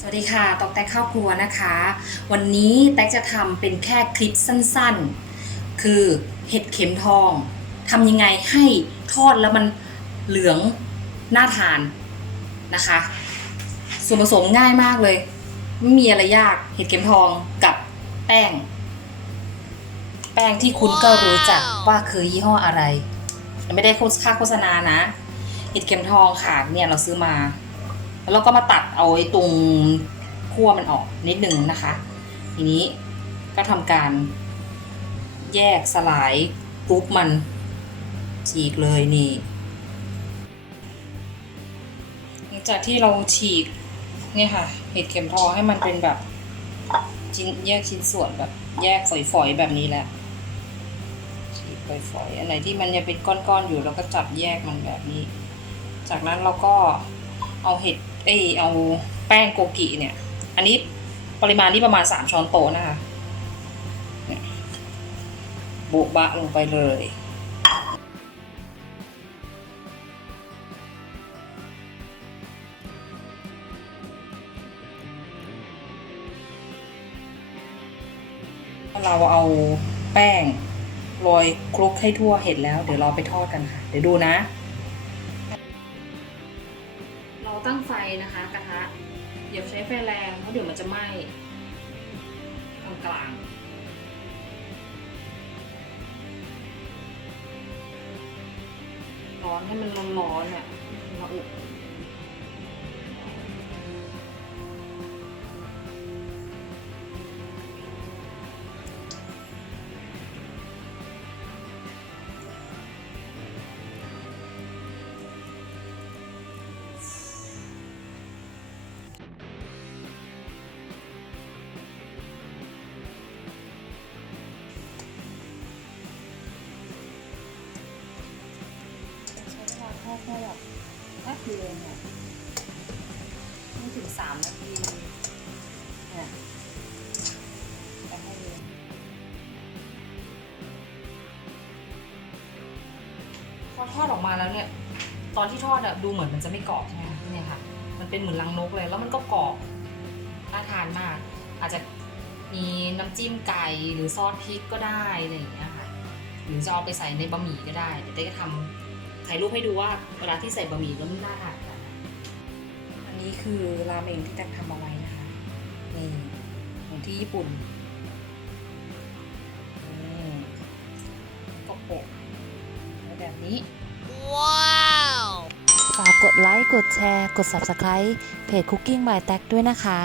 สวัสดีค่ะตอกแตกข้าวครัวนะคะ วันนี้แตกจะทำเป็นแค่คลิปสั้นๆ คือเห็ดเข็มทองทำยังไงให้ทอดแล้วมันเหลืองน่าทานนะคะ ส่วนผสมง่ายมากเลย ไม่มีอะไรยากเห็ดเข็มทองกับแป้ง แป้งที่คุณก็รู้จักว่าคือยี่ห้ออะไร ไม่ได้โฆษค่าโฆษณานะเห็ดเข็มทองค่ะเนี่ยเราซื้อมา แล้วเราก็มาตัดเอาไอ้ตรงขั้วมันออกนิดนึงนะคะ ทีนี้ก็ทำการแยกสลายกรุ๊ปมันฉีกเลยนี่หลังจากที่เราฉีกเนี่ยค่ะ เห็ดเข็มทองให้มันเป็นแบบชิ้นแยกชิ้นส่วนแบบแยกฝอยๆแบบนี้แหละฉีกฝอยๆอันไหนที่มันยังเป็นก้อนๆอยู่เราก็จับแยกมันแบบนี้ จากนั้นเราก็เอาเห็ด เอเอาแป้งโกกิเนี่ย อันนี้ปริมาณที่ประมาณสามช้อนโต๊ะนะคะโบะบะลงไปเลยเราเอาแป้งโรยคลุกให้ทั่วเห็ดแล้ว เดี๋ยวเราไปทอดกันค่ะ เดี๋ยวดูนะ ตั้งไฟนะคะ กระทะอย่าใช้ไฟแรงเพราะเดี๋ยวมันจะไหม้กลางกลางๆร้อนให้มันร้อนๆเนี่ยมาอุ ทอดแค่แบบแป๊บเดียวเนี่ยไม่ถึงสามนาทีเนี่ยแต่ให้เลยพอทอดออกมาแล้วเนี่ยตอนที่ทอดอะดูเหมือนมันจะไม่กรอบใช่ไหมเนี่ยค่ะ มันเป็นเหมือนรังนกเลย แล้วมันก็กรอบน่าทานมาก อาจจะมีน้ำจิ้มไก่หรือซอสพริกก็ได้อะไรอย่างเงี้ยค่ะ หรือจะเอาไปใส่ในบะหมี่ก็ได้เดี๋ยวเต้ก็ทำ ถ่ายรูปให้ดูว่าเวลาที่ใส่บะหมี่แล้วมันน่าทานขนาดไหนอันนี้คือราเมงที่แต้ทำเอาไว้นะคะนี่ของที่ญี่ปุ่นนี่ก็โปะไว้แบบนี้ฝากกดไลค์ กดแชร์ กด Subscribe เพจ Cooking by t a g ด้วยนะคะ